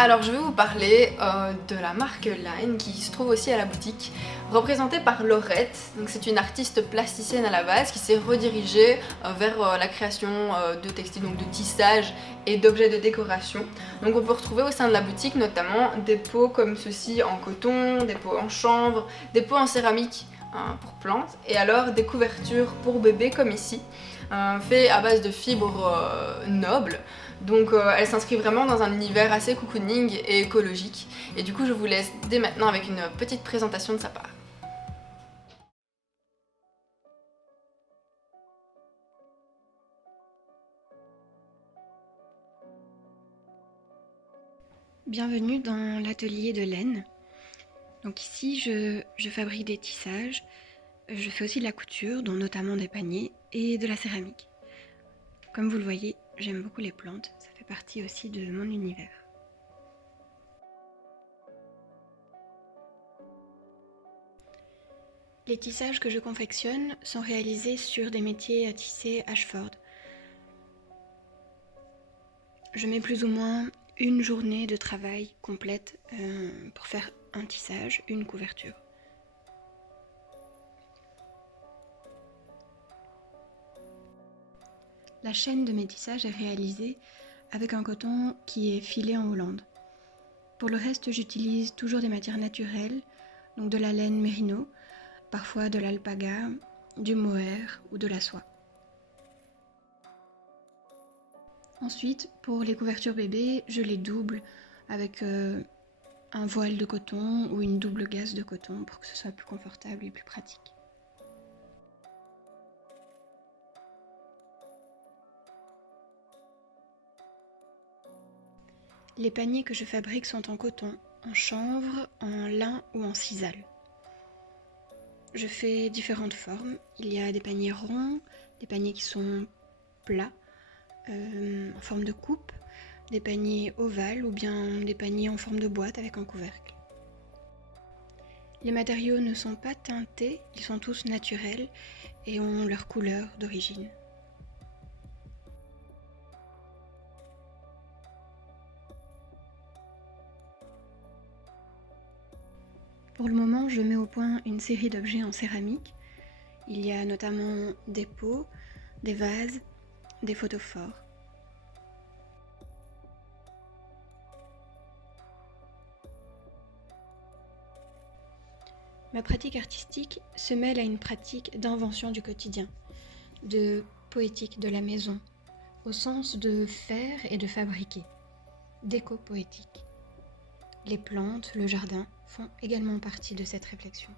Alors je vais vous parler de la marque Line qui se trouve aussi à la boutique, représentée par Laurette. Donc c'est une artiste plasticienne à la base qui s'est redirigée vers la création de textiles, donc de tissage et d'objets de décoration. Donc on peut retrouver au sein de la boutique notamment des pots comme ceci en coton, des pots en chanvre, des pots en céramique pour plantes et alors des couvertures pour bébés comme ici, fait à base de fibres nobles. Donc elle s'inscrit vraiment dans un univers assez cocooning et écologique. Et du coup je vous laisse dès maintenant avec une petite présentation de sa part. Bienvenue dans l'atelier de laine. Donc ici je fabrique des tissages, je fais aussi de la couture, dont notamment des paniers et de la céramique. Comme vous le voyez, j'aime beaucoup les plantes, ça fait partie aussi de mon univers. Les tissages que je confectionne sont réalisés sur des métiers à tisser Ashford. Je mets plus ou moins une journée de travail complète pour faire un tissage, une couverture. La chaîne de mes tissages est réalisée avec un coton qui est filé en Hollande. Pour le reste, j'utilise toujours des matières naturelles, donc de la laine mérino, parfois de l'alpaga, du mohair ou de la soie. Ensuite, pour les couvertures bébés, je les double avec un voile de coton ou une double gaze de coton pour que ce soit plus confortable et plus pratique. Les paniers que je fabrique sont en coton, en chanvre, en lin ou en sisal. Je fais différentes formes. Il y a des paniers ronds, des paniers qui sont plats, en forme de coupe, des paniers ovales ou bien des paniers en forme de boîte avec un couvercle. Les matériaux ne sont pas teintés, ils sont tous naturels et ont leur couleur d'origine. Pour le moment, je mets au point une série d'objets en céramique. Il y a notamment des pots, des vases, des photophores. Ma pratique artistique se mêle à une pratique d'invention du quotidien, de poétique de la maison, au sens de faire et de fabriquer, d'éco-poétique. Les plantes, le jardin font également partie de cette réflexion.